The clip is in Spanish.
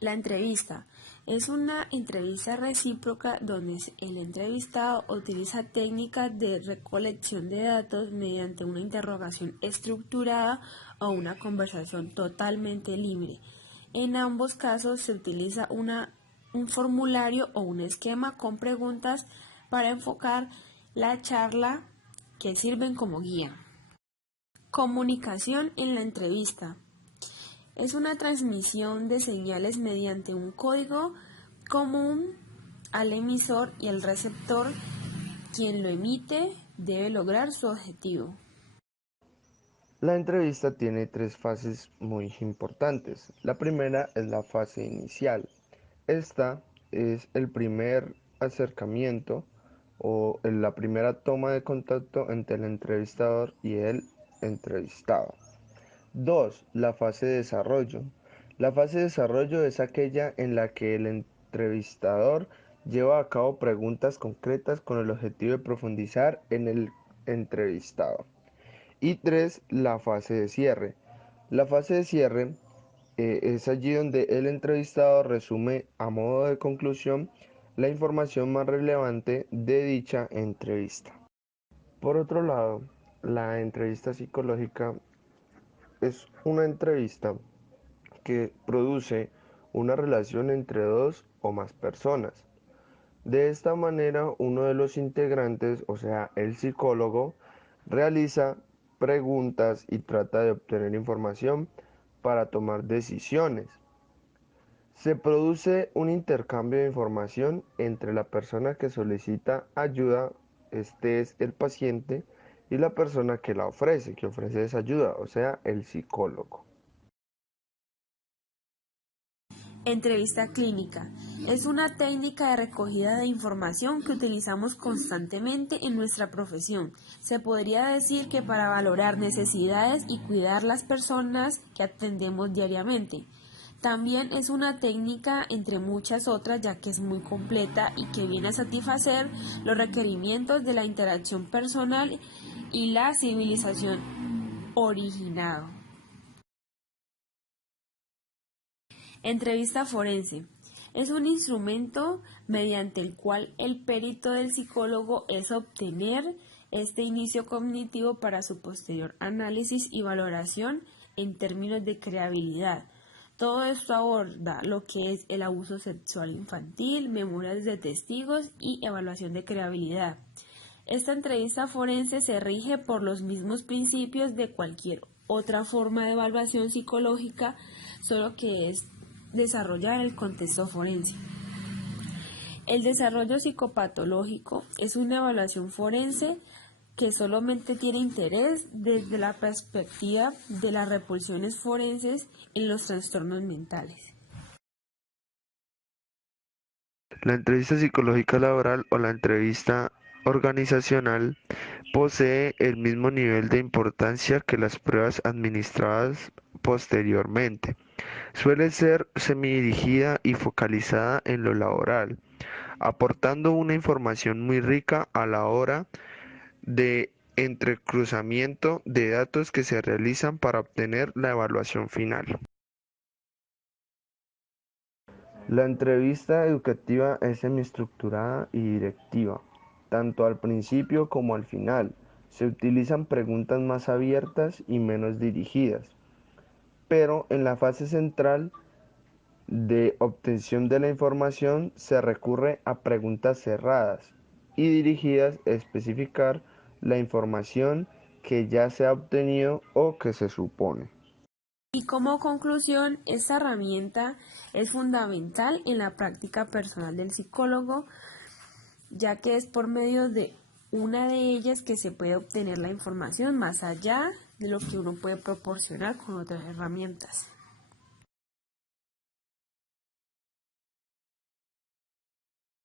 La entrevista es una entrevista recíproca donde el entrevistado utiliza técnicas de recolección de datos mediante una interrogación estructurada o una conversación totalmente libre. En ambos casos se utiliza un formulario o un esquema con preguntas para enfocar la charla que sirven como guía. Comunicación en la entrevista. Es una transmisión de señales mediante un código común al emisor y el receptor. Quien lo emite debe lograr su objetivo. La entrevista tiene tres fases muy importantes. La primera es la fase inicial. Esta es el primer acercamiento o la primera toma de contacto entre el entrevistador y el entrevistado. 2. La fase de desarrollo. La fase de desarrollo es aquella en la que el entrevistador lleva a cabo preguntas concretas con el objetivo de profundizar en el entrevistado. Y 3. La fase de cierre. La fase de cierre es allí donde el entrevistador resume a modo de conclusión la información más relevante de dicha entrevista. Por otro lado, la entrevista psicológica es una entrevista que produce una relación entre dos o más personas. De esta manera, uno de los integrantes, o sea, el psicólogo, realiza preguntas y trata de obtener información para tomar decisiones. Se produce un intercambio de información entre la persona que solicita ayuda, este es el paciente, y la persona que la ofrece, que ofrece esa ayuda, o sea, el psicólogo. Entrevista clínica. Es una técnica de recogida de información que utilizamos constantemente en nuestra profesión. Se podría decir que para valorar necesidades y cuidar las personas que atendemos diariamente. También es una técnica entre muchas otras, ya que es muy completa y que viene a satisfacer los requerimientos de la interacción personal y la civilización originada. Entrevista forense. Es un instrumento mediante el cual el perito del psicólogo es obtener este inicio cognitivo para su posterior análisis y valoración en términos de creabilidad. Todo esto aborda lo que es el abuso sexual infantil, memorias de testigos y evaluación de creabilidad. Esta entrevista forense se rige por los mismos principios de cualquier otra forma de evaluación psicológica, solo que es desarrollar el contexto forense. El desarrollo psicopatológico es una evaluación forense que solamente tiene interés desde la perspectiva de las repulsiones forenses en los trastornos mentales. La entrevista psicológica laboral o la entrevista organizacional posee el mismo nivel de importancia que las pruebas administradas posteriormente. Suele ser semidirigida y focalizada en lo laboral, aportando una información muy rica a la hora de entrecruzamiento de datos que se realizan para obtener la evaluación final. La entrevista educativa es semiestructurada y directiva, tanto al principio como al final. Se utilizan preguntas más abiertas y menos dirigidas, pero en la fase central de obtención de la información se recurre a preguntas cerradas y dirigidas a especificar la información que ya se ha obtenido o que se supone. Y como conclusión, esta herramienta es fundamental en la práctica personal del psicólogo, ya que es por medio de una de ellas que se puede obtener la información más allá de lo que uno puede proporcionar con otras herramientas.